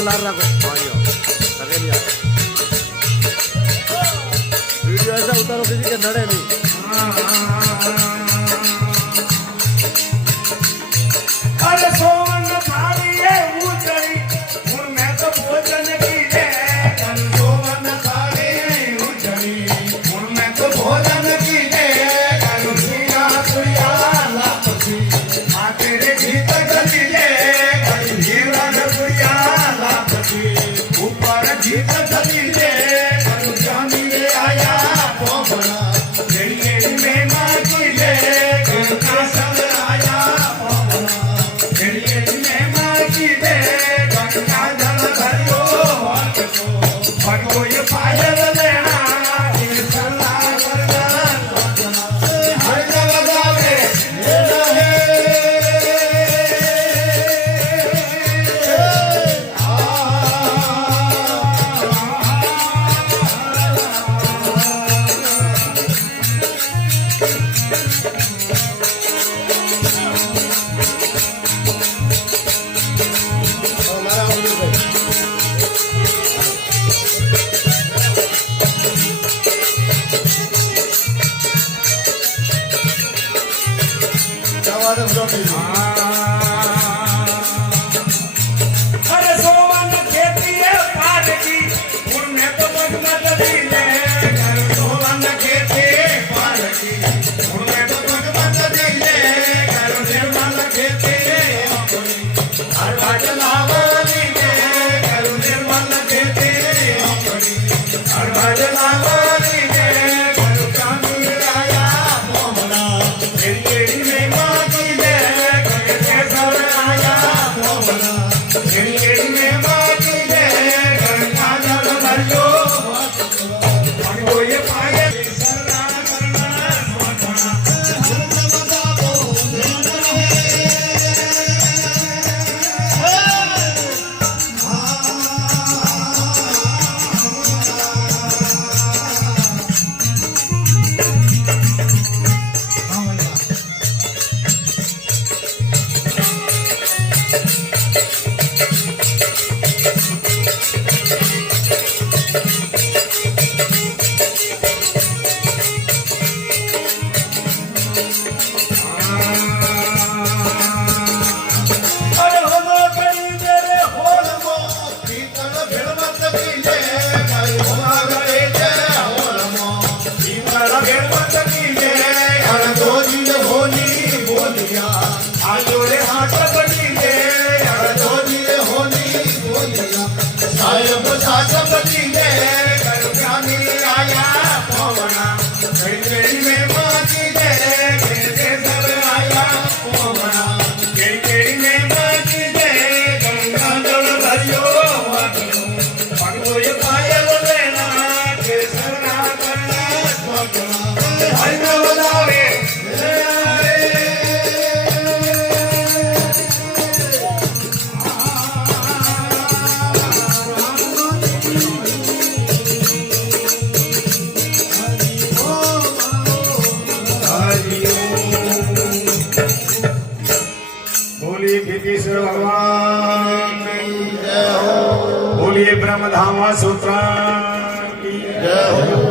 लार रखो वीडियो ऐसा उतारो किसी के नड़े नहीं। अरे सोवन थाली है उजड़ी हूं मैं तो भोजन की दे। सोवन थाली है उजड़ी हूं मैं तो भोजन की दे। सीना सुया लापसी आ तेरे गीत गली ले हीरा सुया लापसी ऊपर गीत गली ले जानी ले आया पोबड़ा तेरी तेरी में मां की ले का सब आया अरे सोवन खेती है काट की उनमें तो मगमत दिले। सोवन खेती काट की उनमें तो मगमत दिले। निर्मल खेती हर बात लावानी के करू निर्मल खेती हर बात लावानी के करू कानून आया मोहना तेरी तेरी में मां की ले करके सब आया मोहना तेरी तेरी में मां की ले करना जल भरियो कोई पाए सरना करना सोचना बोलिए कीर्तिश्वर भगवान की जय हो। बोलिए ब्रह्मधाम सूत्र की जय हो।